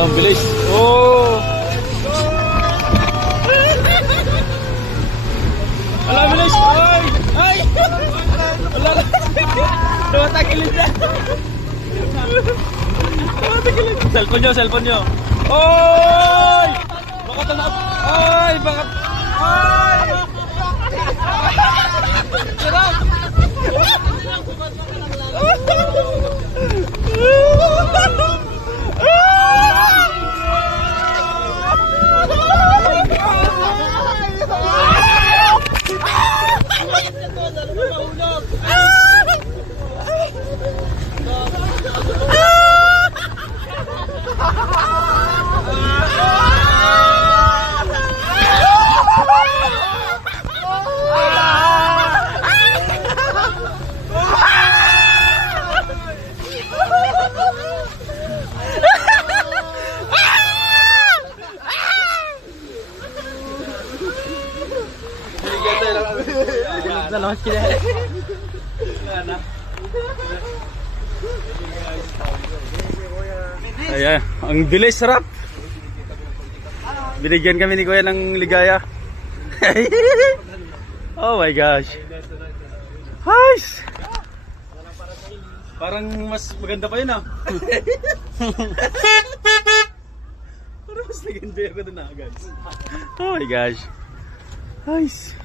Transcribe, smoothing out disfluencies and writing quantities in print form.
Ang bilis. Oh! Alam bilis! Ay! Ay! Wala na! Tumatagilid na! Tumatagilid! Cellphone nyo! Oy! Baka tanap! Ay! Baka... Ay! Sarap! Ayan, ang bilis, sarap. Binigyan kami ni Kuya ng ligaya. Oh my gosh. Nice. Parang mas maganda pa yun ah. Parang mas naganda ako dun ah, guys. Oh my gosh. Nice.